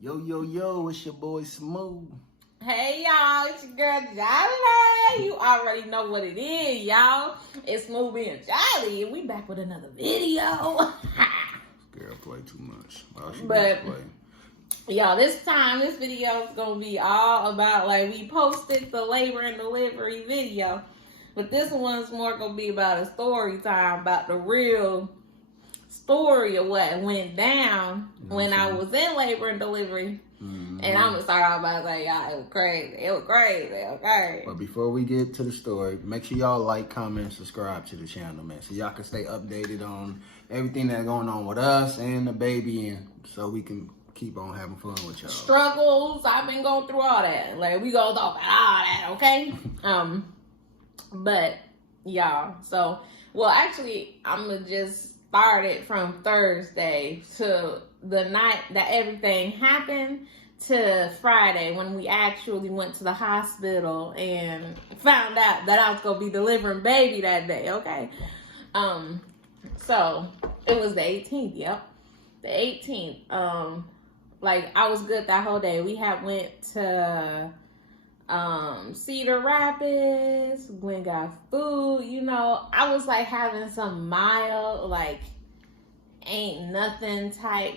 Yo, yo, yo, it's your boy Smooth. Hey y'all, it's your girl Jolly. You already know what it is, y'all. It's Smoothbeingjolly, and we back with another video. Girl, play too much. But y'all, this video is gonna be all about, like, we posted the labor and delivery video, but this one's more gonna be about a story time, about the real story of what went down when I was in labor and delivery. And I'm gonna start off by saying, y'all, it was crazy. It was crazy. Okay. But before we get to the story, make sure y'all like, comment, subscribe to the channel, man, so y'all can stay updated on everything that's going on with us and the baby, and so we can keep on having fun with y'all. Struggles, I've been going through all that. Like, we gonna talk about all that, okay? But y'all, so, well, actually, I'm gonna just start it from Thursday to the night that everything happened to Friday, when we actually went to the hospital and found out that I was gonna be delivering baby that day. Okay. So it was the 18th. Yep, the 18th. Like, I was good that whole day. We had went to Cedar Rapids, went and got food. You know, I was like having some mild, like, ain't nothing type.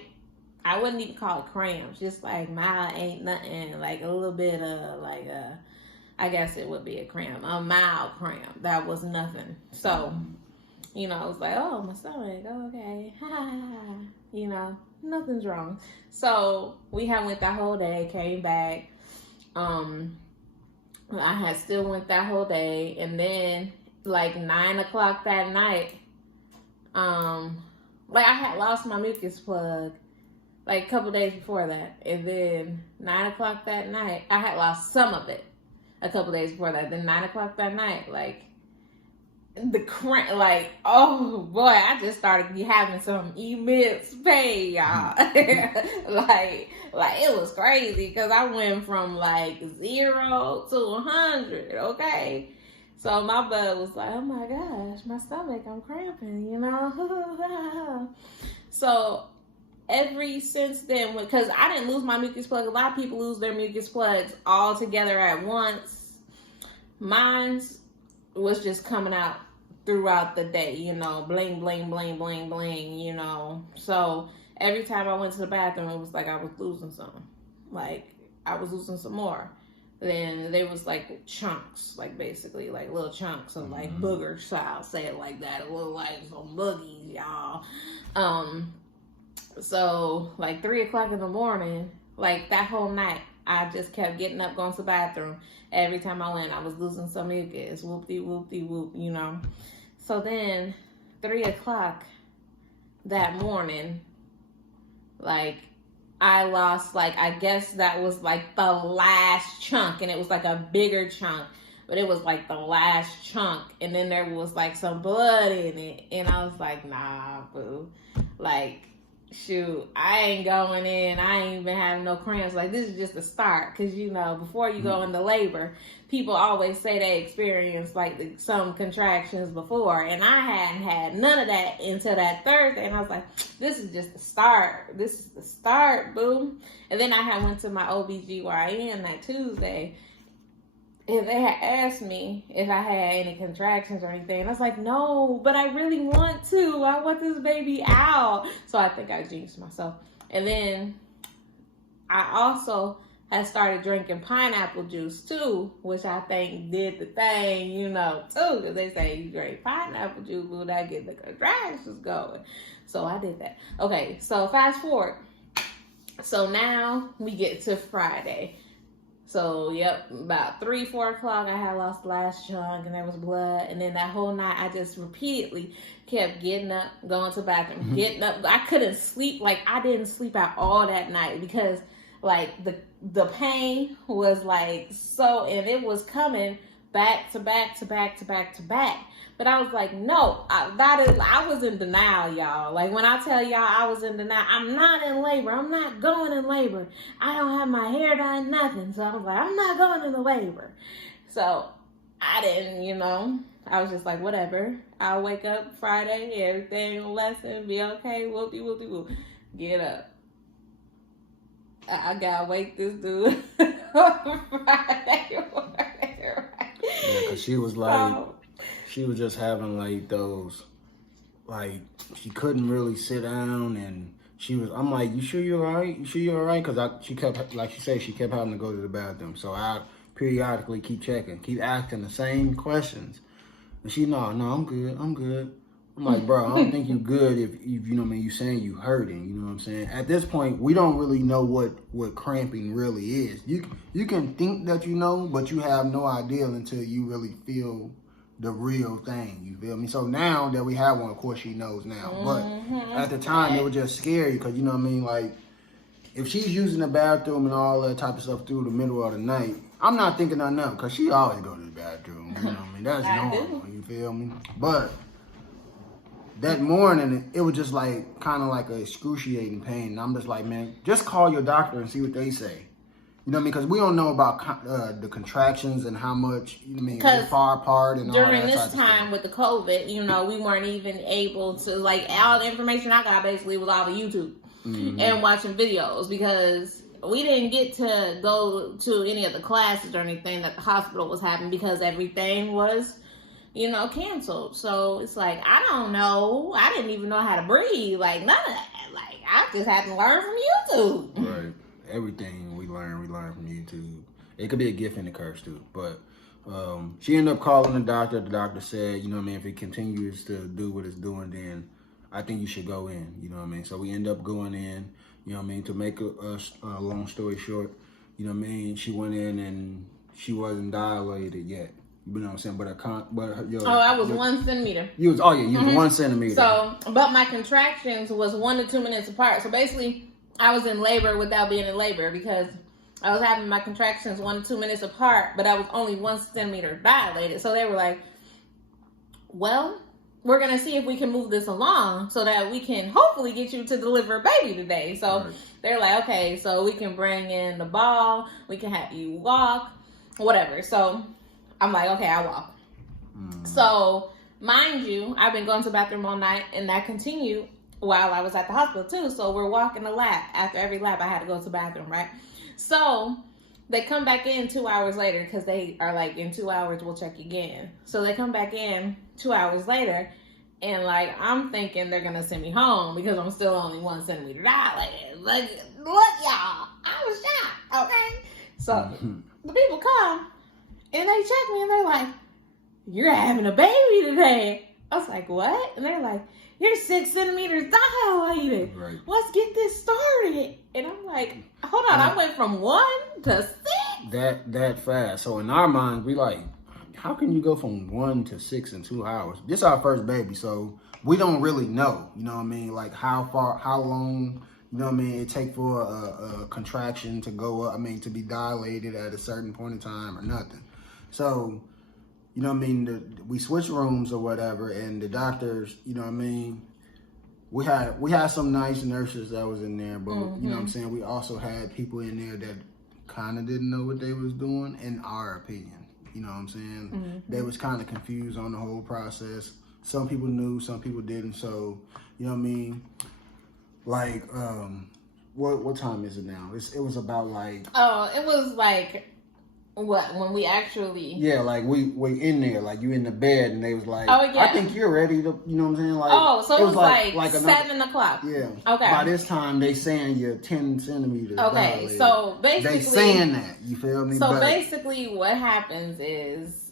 I wouldn't even call it cramps, just like mild, ain't nothing, like a little bit of like I guess it would be a cramp, a mild cramp. That was nothing. So, you know, I was like, oh, my stomach, okay, you know, nothing's wrong. So we had went that whole day, came back. I had still went that whole day, and then like 9 o'clock that night, like, I had lost my mucus plug like a couple days before that. And then 9 o'clock that night, I had lost some of it a couple days before that. Then 9 o'clock that night, like, the cramp, like, oh boy, I just started having some immense pain, y'all. like it was crazy, because I went from like 0 to 100, okay? So my butt was like, oh my gosh, my stomach, I'm cramping, you know? So every since then, because I didn't lose my mucus plug. A lot of people lose their mucus plugs all together at once. Mine was just coming out throughout the day, you know, bling, bling, bling, bling, bling, you know. So every time I went to the bathroom, it was like I was losing some. Like, I was losing some more. Then there was like chunks, like basically like little chunks of like boogers, so I'll say it like that. It looked like some boogies, y'all. So like 3 o'clock in the morning, like that whole night, I just kept getting up, going to the bathroom. Every time I went, I was losing some mucus, whoop-de-whoop-de-whoop, you know. So then 3 o'clock that morning, like, I lost, like, I guess that was like the last chunk, and it was like a bigger chunk, but it was like the last chunk, and then there was like some blood in it, and I was like, nah, boo, like, shoot, I ain't going in, I ain't even having no cramps. Like, this is just the start, because, you know, before you go into labor, people always say they experienced like some contractions before, and I hadn't had none of that until that Thursday, and I was like, this is just the start. This is the start, boom. And then I had went to my OBGYN that Tuesday, and they had asked me if I had any contractions or anything. And I was like, no, but I really want to. I want this baby out. So I think I jinxed myself. And then I also had started drinking pineapple juice too, which I think did the thing, you know, too. Because they say you drink pineapple juice, will that get the contractions going? So I did that. Okay, so fast forward. So now we get to Friday. So, yep, about 3, 4 o'clock, I had lost the last chunk, and there was blood. And then that whole night, I just repeatedly kept getting up, going to the bathroom, getting up. I couldn't sleep. Like, I didn't sleep at all that night, because, like, the pain was, like, so, and it was coming back to back to back to back to back. But I was like, no, I was in denial, y'all. Like, when I tell y'all I was in denial, I'm not in labor. I'm not going in labor. I don't have my hair done, nothing. So I was like, I'm not going into labor. So I didn't, you know, I was just like, whatever. I'll wake up Friday, everything will lesson, be okay, whoopty, whoopty, whoop. Get up. I gotta wake this dude on Friday morning, right? Yeah, because she was like, she was just having like those, like, she couldn't really sit down, and I'm like, you sure you're all right? You sure you're all right? Because she kept, like she said, she kept having to go to the bathroom. So I periodically keep checking, keep asking the same questions. And she, no, I'm good. I'm like, bro, I don't think you good if you know what I mean, you saying you hurting, you know what I'm saying? At this point, we don't really know what cramping really is. You can think that you know, but you have no idea until you really feel the real thing, you feel me? So now that we have one, of course she knows now. But at the time, it was just scary because, you know what I mean, like, if she's using the bathroom and all that type of stuff through the middle of the night, I'm not thinking of nothing because she always go to the bathroom, you know what I mean? That's normal, you feel me? But that morning, it was just like, kind of like a excruciating pain. And I'm just like, man, just call your doctor and see what they say. You know what I mean? Because we don't know about the contractions and how much, you know what I mean, they're far apart and all that. During this time with the COVID, you know, we weren't even able to, like, all the information I got basically was off of YouTube and watching videos, because we didn't get to go to any of the classes or anything that the hospital was having because everything was, you know, canceled. So it's like, I don't know. I didn't even know how to breathe. Like, none of that. Like, I just had to learn from YouTube. Right. Everything we learn from YouTube. It could be a gift and a curse too. But she ended up calling the doctor. The doctor said, you know what I mean, if it continues to do what it's doing, then I think you should go in. You know what I mean? So we end up going in, you know what I mean, to make a long story short, you know what I mean, she went in and she wasn't dilated yet. You know what I'm saying? But I was 1 centimeter. You was 1 centimeter. So, but my contractions was 1 to 2 minutes apart. So basically, I was in labor without being in labor because I was having my contractions 1 to 2 minutes apart, but I was only 1 centimeter dilated. So they were like, well, we're going to see if we can move this along so that we can hopefully get you to deliver a baby today. So they're like, okay, so we can bring in the ball. We can have you walk, whatever. So I'm like, okay, I'll walk. So mind you, I've been going to the bathroom all night, and that continued while I was at the hospital too. So we're walking the lap. After every lap, I had to go to the bathroom, right? So they come back in 2 hours later because they are like, in 2 hours, we'll check again. So they come back in 2 hours later, and like, I'm thinking they're going to send me home because I'm still only 1 centimeter dilated. Like, look, y'all, I was shocked, okay? So the people come, and they check me, and they're like, you're having a baby today. I was like, what? And they're like, you're 6 centimeters dilated. Right. Let's get this started. And I'm like, hold on, I went from 1 to 6? That fast. So in our minds, we like, how can you go from 1 to 6 in 2 hours? This is our first baby, so we don't really know. You know what I mean? Like how long, you know what I mean, it take for a contraction to go up, I mean, to be dilated at a certain point in time or nothing. So, you know what I mean, we switched rooms or whatever, and the doctors, you know what I mean, we had some nice nurses that was in there, but you know what I'm saying, we also had people in there that kind of didn't know what they was doing, in our opinion. You know what I'm saying? They was kind of confused on the whole process. Some people knew, some people didn't. So, you know what I mean? Like, what time is it now? It was about like... Oh, it was like... What, when we actually... Yeah, like we in there, like you in the bed, and they was like, oh, yeah. I think you're ready to, you know what I'm saying? Like, oh, so it was like 7 o'clock. Yeah. Okay. By this time, they saying you're 10 centimeters. Okay, dilated. So basically... They saying that, you feel me? So basically what happens is,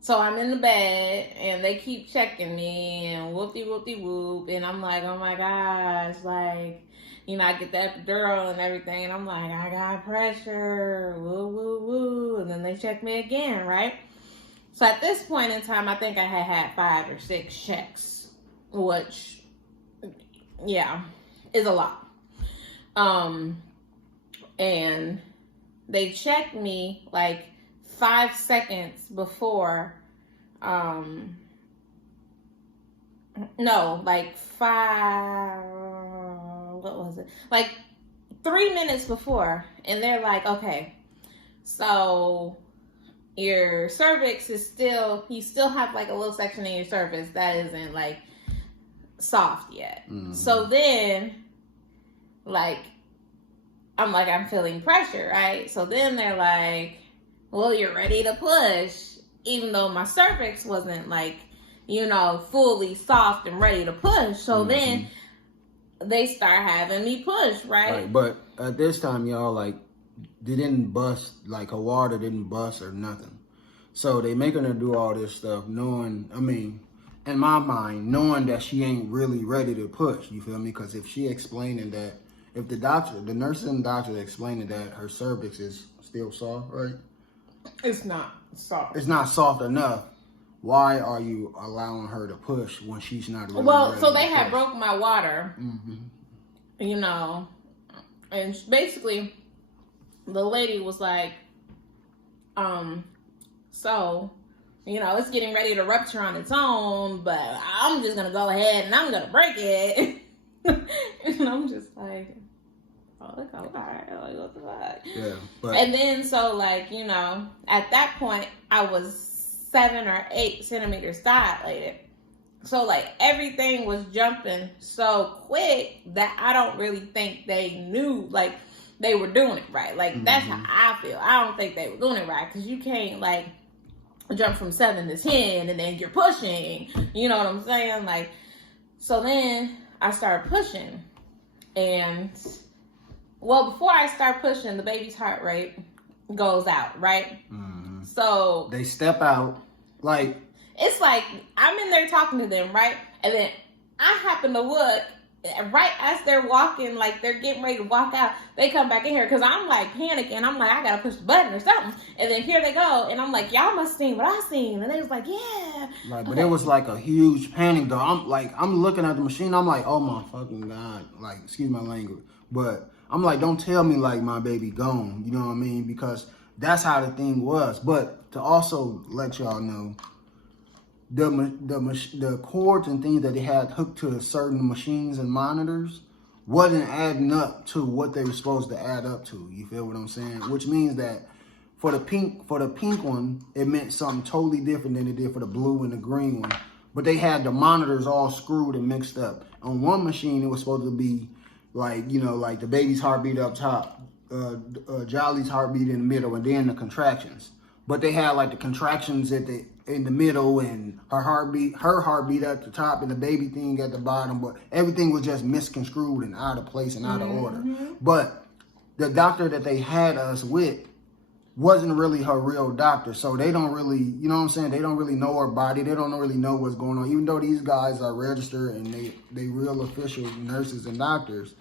so I'm in the bed, and they keep checking me, and whoop-de-whoop-de-whoop, and I'm like, oh my gosh, like... You know, I get the epidural and everything, and I'm like, I got pressure, woo, woo, woo. And then they check me again, right? So at this point in time, I think I had 5 or 6 checks, which, yeah, is a lot. And they checked me like 5 seconds before, no, like 5... what was it? Like 3 minutes before, and they're like, okay, so your cervix is still, you still have like a little section in your cervix that isn't like soft yet. So then like, I'm feeling pressure, right? So then they're like, well, you're ready to push. Even though my cervix wasn't like, fully soft and ready to push. So then they start having me push, right? Right, but at this time, y'all, like, they didn't bust, like, her water didn't bust or nothing. So they making her do all this stuff knowing, in my mind, knowing that she ain't really ready to push, you feel me? Because if she explaining that, if the nurses and doctors explaining that her cervix is still soft, right? It's not soft. It's not soft enough. Why are you allowing her to push when she's not really ready so they to had push? broke my water, and basically the lady was like, so, it's getting ready to rupture on its own, but I'm just going to go ahead and I'm going to break it. And I'm just like, oh, look, okay, like, what the fuck? Yeah. But, and then, so, like, at that point, I was 7 or 8 centimeters dilated. So, like, everything was jumping so quick that I don't really think they knew, like, they were doing it right. Like, that's how I feel. I don't think they were doing it right, because you can't, like, jump from 7 to 10 and then you're pushing. You know what I'm saying? Like, so then I started pushing. And, well, before I start pushing, the baby's heart rate goes out, right? So they step out, like, it's like I'm in there talking to them, right? And then I happen to look right as they're walking, like they're getting ready to walk out. They come back in here because I'm like panicking. I'm like, I gotta push the button or something. And then here they go, and I'm like, y'all must have seen what I seen. And they was like, yeah. Right, but it was like a huge panic though. I'm looking at the machine. I'm like, oh my fucking God. Like, excuse my language, but I'm like, don't tell me like my baby gone. You know what I mean? Because that's how the thing was. But to also let y'all know, the cords and things that they had hooked to certain machines and monitors wasn't adding up to what they were supposed to add up to. You feel what I'm saying? Which means that for the pink one, it meant something totally different than it did for the blue and the green one. But they had the monitors all screwed and mixed up. On one machine, it was supposed to be like, like the baby's heartbeat up top, Jolly's heartbeat in the middle, and then the contractions. But they had like the contractions in the middle, and her heartbeat at the top, and the baby thing at the bottom. But everything was just misconstrued and out of place and out of order. But the doctor that they had us with wasn't really her real doctor, so they don't really, you know what I'm saying? They don't really know her body. They don't really know what's going on. Even though these guys are registered and they real official nurses and doctors,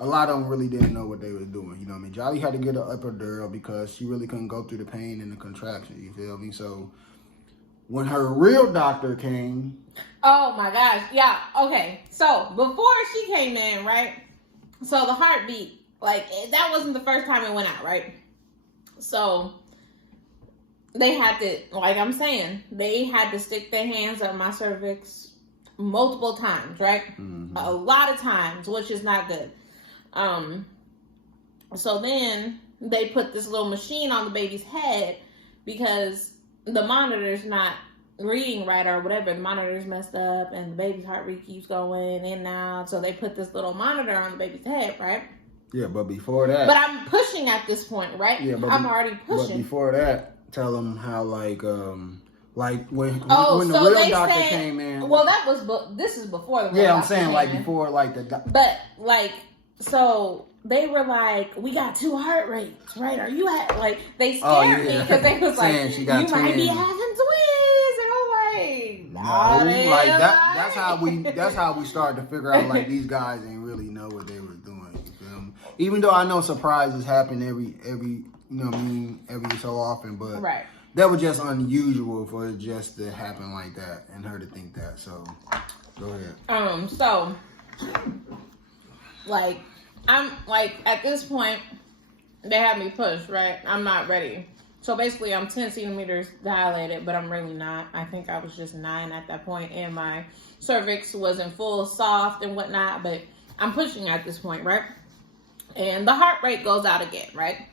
a lot of them really didn't know what they were doing. You know what I mean? Jolly had to get an epidural because she really couldn't go through the pain and the contraction. You feel me? So when her real doctor came, oh my gosh, yeah, okay. So before she came in, right? So the heartbeat, like that wasn't the first time it went out, right? So they had to, like I'm saying, they had to stick their hands up my cervix multiple times, right? A lot of times, which is not good. So then they put this little machine on the baby's head because the monitor's not reading right or whatever. The monitor's messed up and the baby's heart rate keeps going in and out. So they put this little monitor on the baby's head, right? Yeah, but before that... But I'm pushing at this point, right? Yeah, but I'm already pushing. But before that, tell them how, like when the real doctor came in... Well, this is before the real doctor Yeah, I'm saying, like, before, like, But, like, so... They were like, we got 2 heart rates, right? Are you like, they scared me because they was like, you might be having twins. And I'm like, no, like that's how we started to figure out like these guys ain't really know what they were doing. You feel me? Even though I know surprises happen every you know what I mean, every so often, but that was just unusual for it just to happen like that and her to think that. So go ahead. So like I'm like, at this point, they had me pushed, right? I'm not ready. So basically, I'm 10 centimeters dilated, but I'm really not. I think I was just 9 at that point, and my cervix wasn't full, soft, and whatnot, but I'm pushing at this point, right? And the heart rate goes out again, right?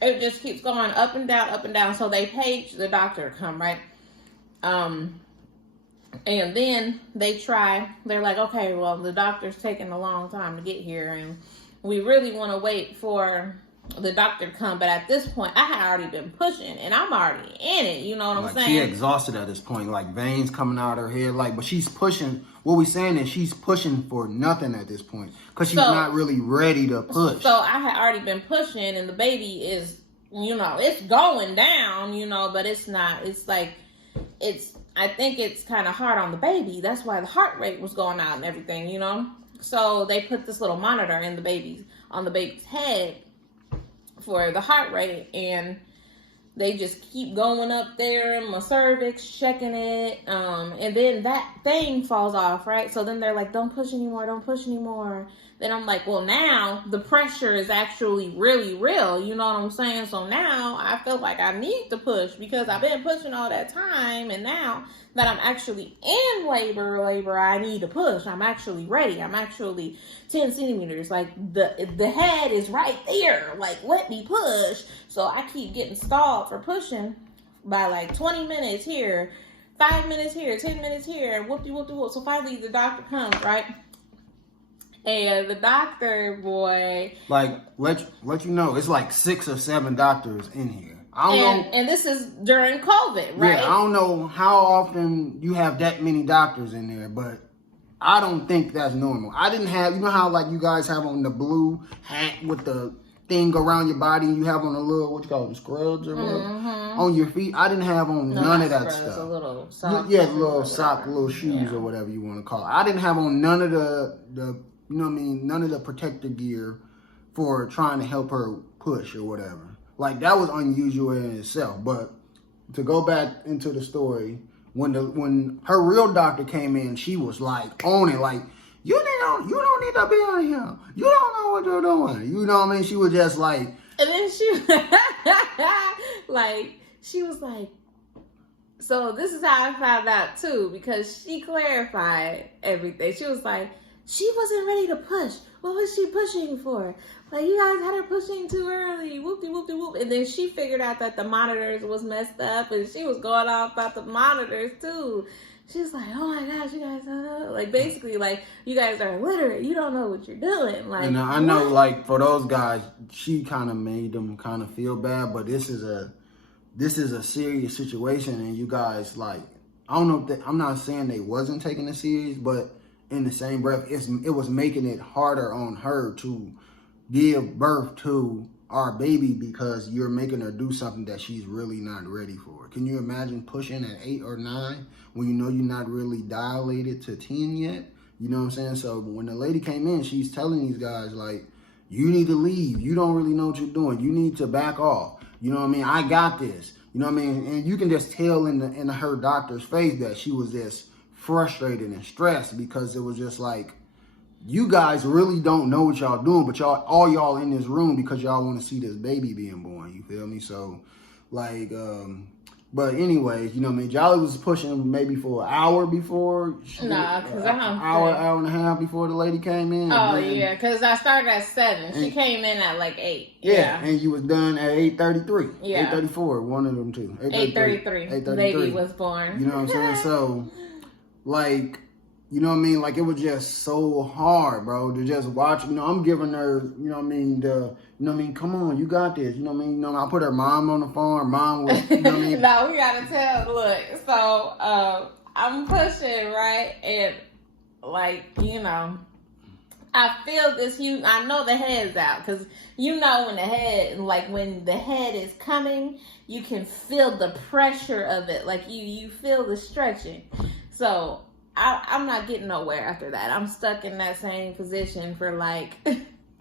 It just keeps going up and down, up and down. So they page the doctor to come, right? And then they're like, okay, well, the doctor's taking a long time to get here, and we really want to wait for the doctor to come. But at this point, I had already been pushing, and I'm already in it. You know what I'm saying? She exhausted at this point, like veins coming out of her head. Like, but she's pushing. What we saying is she's pushing for nothing at this point because she's not really ready to push. So I had already been pushing, and the baby is, it's going down, but it's not. It's like, I think it's kind of hard on the baby. That's why the heart rate was going out and everything, So they put this little monitor on the baby's head for the heart rate, and they just keep going up there in my cervix, checking it, and then that thing falls off, right? So then they're like, don't push anymore, don't push anymore. Then I'm like, well, now the pressure is actually really real, you know what I'm saying? So now I feel like I need to push because I've been pushing all that time, and now that I'm actually in labor, I need to push. I'm actually ready. I'm actually 10 centimeters. Like, the head is right there. Like, let me push. So I keep getting stalled for pushing by like 20 minutes here, 5 minutes here, 10 minutes here, whoop-de-whoop-de-whoop. So finally the doctor comes, right? And the doctor, boy, like, let you know, it's like 6 or 7 doctors in here. I don't know. And this is during COVID, right? Yeah, I don't know how often you have that many doctors in there, but I don't think that's normal. I didn't have, how like you guys have on the blue hat with the thing around your body, and you have on a little, what you call them, scrubs or whatever, on your feet. I didn't have on none of that stuff. A little sock. Yeah, little sock, little shoes or whatever you want to call it. I didn't have on none of the none of the protective gear for trying to help her push or whatever. Like, that was unusual in itself. But to go back into the story, when her real doctor came in, she was like on it, like, you don't need to be on here. You don't know what you're doing. You know what I mean? She was just like, and then she was like, so this is how I found out too, because she clarified everything. She was like, she wasn't ready to push. What was she pushing for? Like, you guys had her pushing too early. Whoop-de-whoop-de-whoop. And then she figured out that the monitors was messed up, and she was going off about the monitors too. She was like, oh my gosh, you guys don't know. Like, basically, like, you guys are illiterate. You don't know what you're doing. Like, and I know, like, for those guys, she kind of made them kind of feel bad, but this is a serious situation, and you guys, like, I don't know if I'm not saying they wasn't taking it serious, but in the same breath, it was making it harder on her to give birth to our baby because you're making her do something that she's really not ready for. Can you imagine pushing at 8 or 9 when you know you're not really dilated to 10 yet? You know what I'm saying? So when the lady came in, she's telling these guys, like, you need to leave. You don't really know what you're doing. You need to back off. You know what I mean? I got this. You know what I mean? And you can just tell in her doctor's face that she was just frustrated and stressed because it was just like, you guys really don't know what y'all doing, but all y'all in this room because y'all want to see this baby being born. You feel me? So, like, but anyway, you know what I mean? Jolly was pushing maybe for an hour before. Nah, because hour and a half before the lady came in. Oh, yeah, because I started at 7. She came in at like 8. Yeah, and you was done at 8:33. Yeah. 8:34, one of them two. 8:33. The baby was born. You know what I'm saying? So, like, you know what I mean? Like, it was just so hard, bro, to just watch. I'm giving her, come on, you got this. You know what I mean? I put her mom on the phone. Her mom was, you know what I mean? No, we got to tell. Look, so I'm pushing, right? And, like, I feel this I know the head's out because when the head is coming, you can feel the pressure of it. Like, you feel the stretching. So I'm not getting nowhere after that. I'm stuck in that same position for like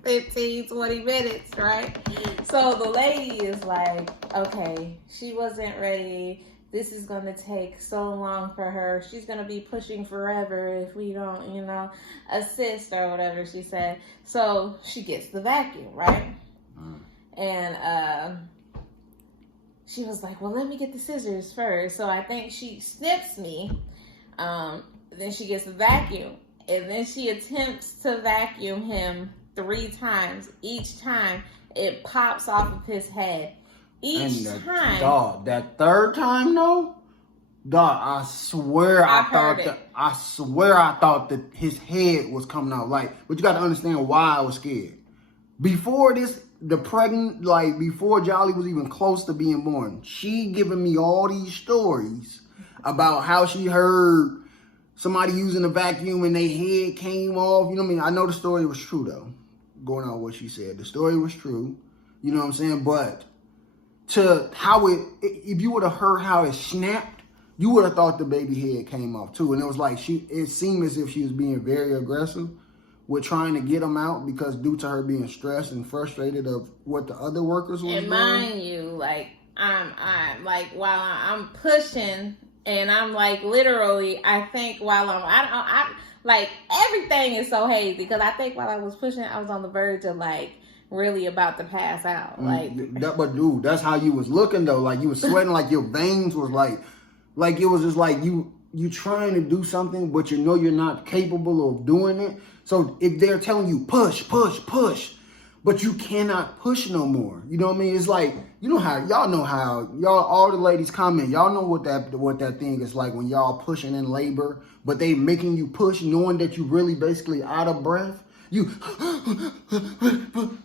15, 20 minutes, right? So the lady is like, okay, she wasn't ready. This is going to take so long for her. She's going to be pushing forever if we don't, assist or whatever she said. So she gets the vacuum, right? And she was like, well, let me get the scissors first. So I think she snips me. Then she gets the vacuum. And then she attempts to vacuum him 3 times. Each time, it pops off of his head. Each time. Dog, that third time, though, Dog, I swear I swear I thought that his head was coming out. Like, but you got to understand why I was scared. Before this, before Jolly was even close to being born, she giving me all these stories about how she heard somebody using a vacuum and their head came off. You know what I mean? I know the story was true though. Going on what she said, the story was true. You know what I'm saying? But to how if you would have heard how it snapped, you would have thought the baby head came off too. And it was like it seemed as if she was being very aggressive with trying to get him out because due to her being stressed and frustrated of what the other workers was doing. And mind you, like I'm like while I'm pushing and I'm like literally, I think while I like everything is so hazy because I think while I was pushing, I was on the verge of like really about to pass out. Like but dude, that's how you was looking though. Like you was sweating, like your veins was like it was just like you trying to do something, but you know you're not capable of doing it. So if they're telling you push, but you cannot push no more. You know what I mean? It's like, you know how y'all all the ladies comment, y'all know what that thing is like when y'all pushing in labor, but they making you push knowing that you really basically out of breath. You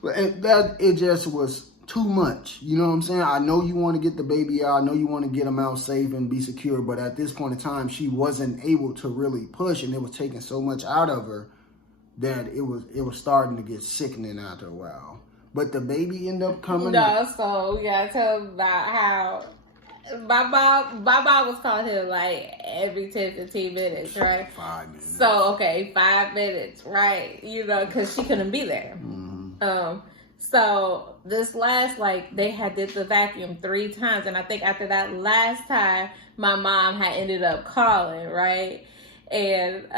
and that it just was too much. You know what I'm saying? I know you want to get the baby out. I know you want to get him out safe and be secure, but at this point in time, she wasn't able to really push, and it was taking so much out of her that it was starting to get sickening after a while. But the baby ended up coming out. So we gotta tell them about how my mom was calling him like every 10-15 minutes, right? 5 minutes. So 5 minutes, right? You know, because she couldn't be there. Mm-hmm. So this last, they had did the vacuum 3 times, and I think after that last time, my mom had ended up calling, right? And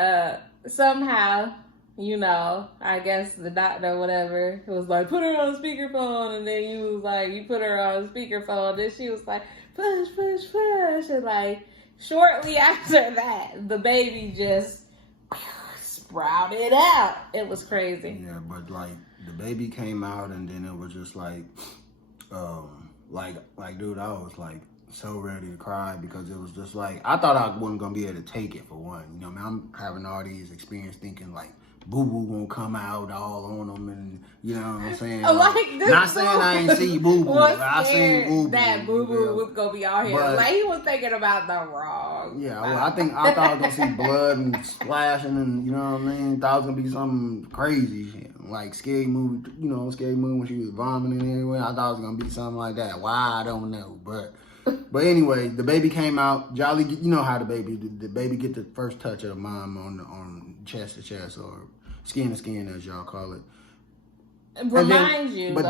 somehow, you know, I guess the doctor or whatever was like, put her on speakerphone, and then you was like, you put her on speakerphone, and she was like, push, and shortly after that, the baby just sprouted out. It was crazy. Yeah, but the baby came out, and then it was just dude, I was so ready to cry because it was just I thought I wasn't gonna be able to take it for one. You know, I'm having all these experience thinking boo boo gonna come out all on them, and you know what I'm saying. Not saying I ain't see boo boo, but I seen boo boo. That boo boo was gonna be out here. But, he was thinking about the wrong. Yeah, well, I thought I was gonna see blood and splashing, and you know what I mean. Thought it was gonna be something crazy, like scary movie. You know, scary movie when she was vomiting anyway. I thought it was gonna be something like that. Why I don't know, But anyway, the baby came out. Jolly, you know how the baby get the first touch of the mom on chest to chest or skin to skin, as y'all call it. But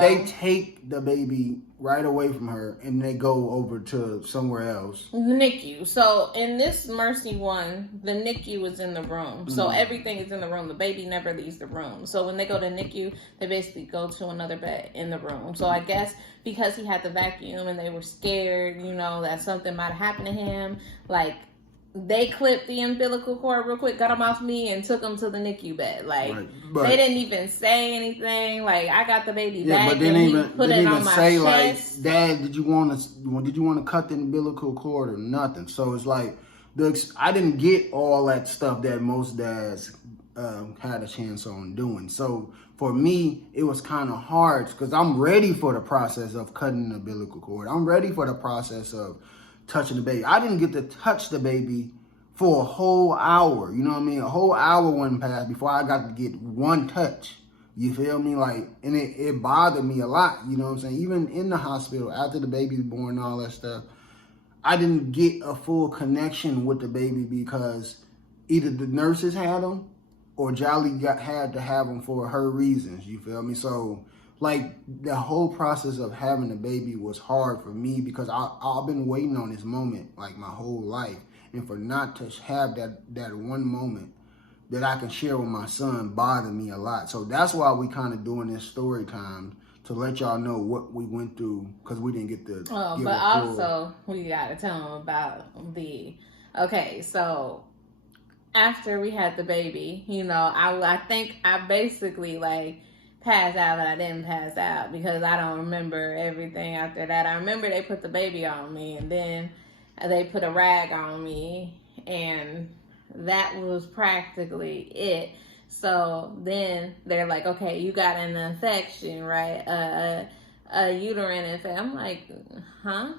they take the baby right away from her and they go over to somewhere else. The NICU. So in this Mercy one, the NICU is in the room. So everything is in the room. The baby never leaves the room. So when they go to NICU, they basically go to another bed in the room. So I guess because he had the vacuum and they were scared, you know, that something might have happened to him, they clipped the umbilical cord real quick, got him off me, and took him to the NICU bed. They didn't even say anything. I got the baby back, but and he put it on my chest. Dad, did you want to cut the umbilical cord or nothing? So it's I didn't get all that stuff that most dads had a chance on doing. So for me, it was kind of hard because I'm ready for the process of cutting the umbilical cord. I'm ready for the process of touching the baby. I didn't get to touch the baby for a whole hour. You know what I mean? A whole hour went past before I got to get one touch. You feel me? And it bothered me a lot. You know what I'm saying? Even in the hospital, after the baby was born and all that stuff, I didn't get a full connection with the baby because either the nurses had him or Jolly had to have him for her reasons. You feel me? So the whole process of having a baby was hard for me because I've been waiting on this moment my whole life, and for not to have that one moment that I can share with my son bothered me a lot. So that's why we kind of doing this story time to let y'all know what we went through because we didn't get to. But also we gotta tell them about so after we had the baby, you know, I think I basically passed out, but I didn't pass out because I don't remember everything after that. I remember they put the baby on me, and then they put a rag on me, and that was practically it. So then they're like, okay, you got an infection, right? A uterine infection. I'm like, huh?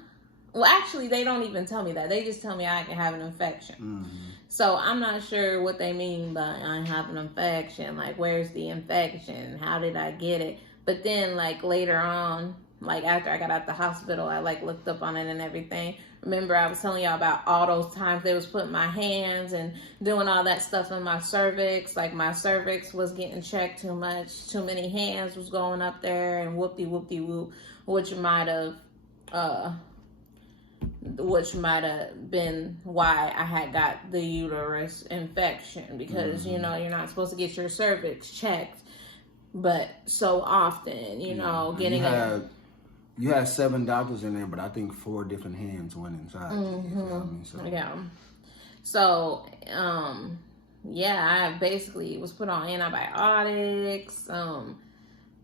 Well, actually, they don't even tell me that. They just tell me I can have an infection. Mm-hmm. So I'm not sure what they mean by I have an infection. Like, where's the infection? How did I get it? But then, like, later on, like, after I got out the hospital, I, like, looked up on it and everything. Remember, I was telling y'all about all those times they was putting my hands and doing all that stuff in my cervix. Like, my cervix was getting checked too much. Too many hands was going up there and whoop-de-whoop-de-whoop, which might have been why I had got the uterus infection, because you know you're not supposed to get your cervix checked, but so often getting you had 7 doctors in there, but I think 4 different hands went inside. Mm-hmm. You feel me? So. Yeah. So I basically was put on antibiotics,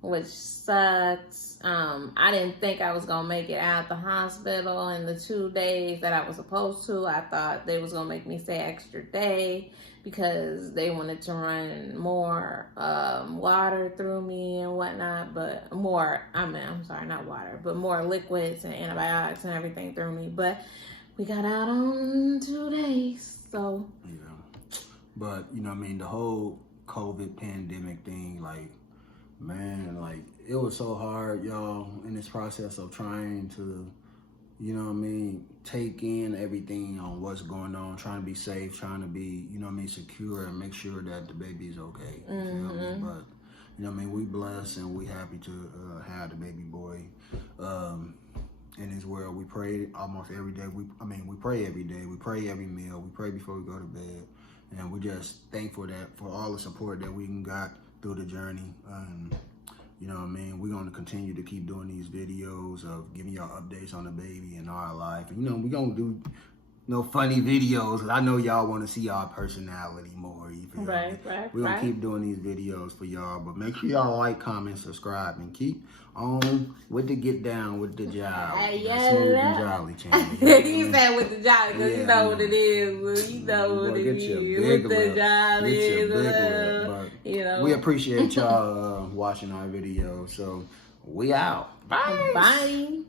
which sucks. I didn't think I was gonna make it out the hospital in the 2 days that I was supposed to. I thought they was gonna make me stay extra day because they wanted to run more water through me and whatnot, but more liquids and antibiotics and everything through me. But we got out on 2 days, so yeah. But the whole COVID pandemic thing, like, man, like, it was so hard, y'all, in this process of trying to, take in everything on what's going on, trying to be safe, trying to be, secure and make sure that the baby's okay. You feel me? But, we blessed and we happy to have the baby boy in his world. We pray almost every day. We pray every day. We pray every meal. We pray before we go to bed. And we're just thankful for all the support that we got through the journey. We're going to continue to keep doing these videos of giving y'all updates on the baby and our life. And, we're going to do funny videos. I know y'all want to see our personality more. You feel me? Right. We're going to keep doing these videos for y'all. But make sure y'all like, comment, subscribe, and keep on with the Get Down with the Jolly. Smoothbeingjolly channel. He said with the Jolly because you know what it is. Well, you know what it is. With the Jolly. We appreciate y'all watching our videos. So we out. Bye. Bye.